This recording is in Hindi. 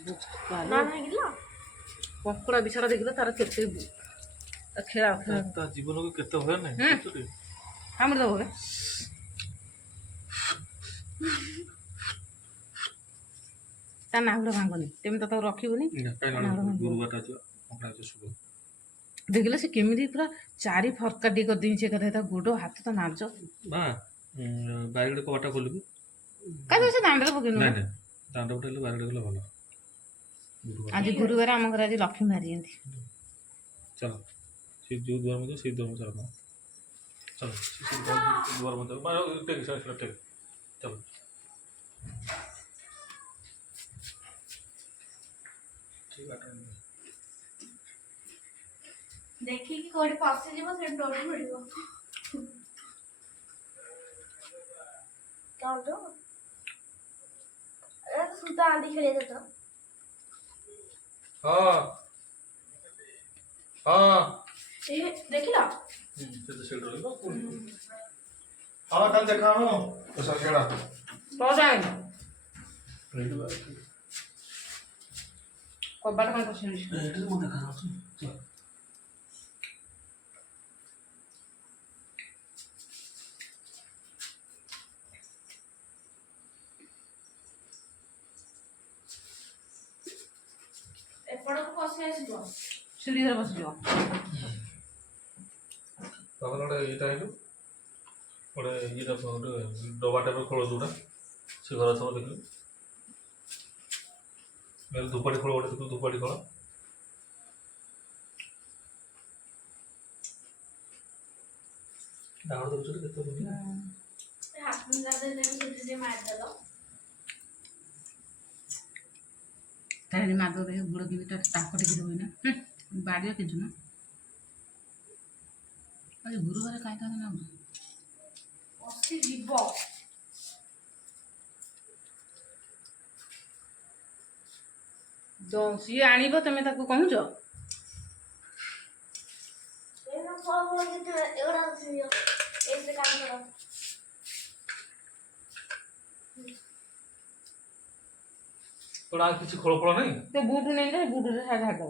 ନା ହେଇଗଲା କଙ୍କଡ଼ା ବିଛାଟା ଦେଖିଲେ ତାର କେତେ ଖେଳା ଖେଳା ତା ଜୀବନକୁ କେତେ ଭୟ ନାହିଁ ଆମର ଦେବ ତା ନାହୁଡ଼ ଭାଙ୍ଗନି ତେମିତି ତାକୁ ରଖିବୁନି ଦେଖିଲେ ସେ କେମିତି ପୁରା ଚାରି ଫରକାଟି କରିଦେଇଛି ଏକାଥରେ ତା ଗୋଡ଼ ହାତ ତା ନାଜ ବାରିଗଡ଼ କବାଟା ଖୋଲିବୁ କାହିଁ ସେ ଦାଣ୍ଡରେ ପକେଇନୁ ଦାଣ୍ଡ ପଟେ ହେଲେ ବାରିଗଡ଼ ଗଲେ ଭଲ ଆଜି ଗୁରୁବାର ଆମ ଘରେ ଆଜି ଲକ୍ଷ୍ମୀ ମାରିଛନ୍ତି चलो से जो द्वार में से द्वार में चलो चलो से द्वार में चलो मारो टेक चलो टेक चलो ठीक है देखी कि कोडी पासे जीव से डोरी पड़िबो क्या दो ए सुता आंधी खेले तो हां हां ए देखिला से तो सेट रहलो हां कान देखानो तो सर केड़ा तो जाए कबाड़ कान पछन एटे मो देखानो चल एपड़ को पसे आसीबो सीढ़ी धर बस जाओ तबलडा एटा हेलो ओडे इटा फोटो डबा टाइप खोल दुडा से घर सब देखियो मेरे दुपाड़ी खोल ओडे देखो दुपाड़ी खोल डाउन दो छोटे केते बुझी हाथ में ज्यादा ले से मार दलो तारे मादो रे गुड़ की बेटा टाको टिके होई ना बाड़िया किछु ना आज गुरुवार काई काई ना ओसी जीवो जो सी आनिबो तमे ताको कहूछ एना सब लोग के एगड़ा सुनियो ऐसे काम करो तोड़ा किछि खोल पड़ा नहीं ते बूट नहीं दे बूट रे साइड हट दो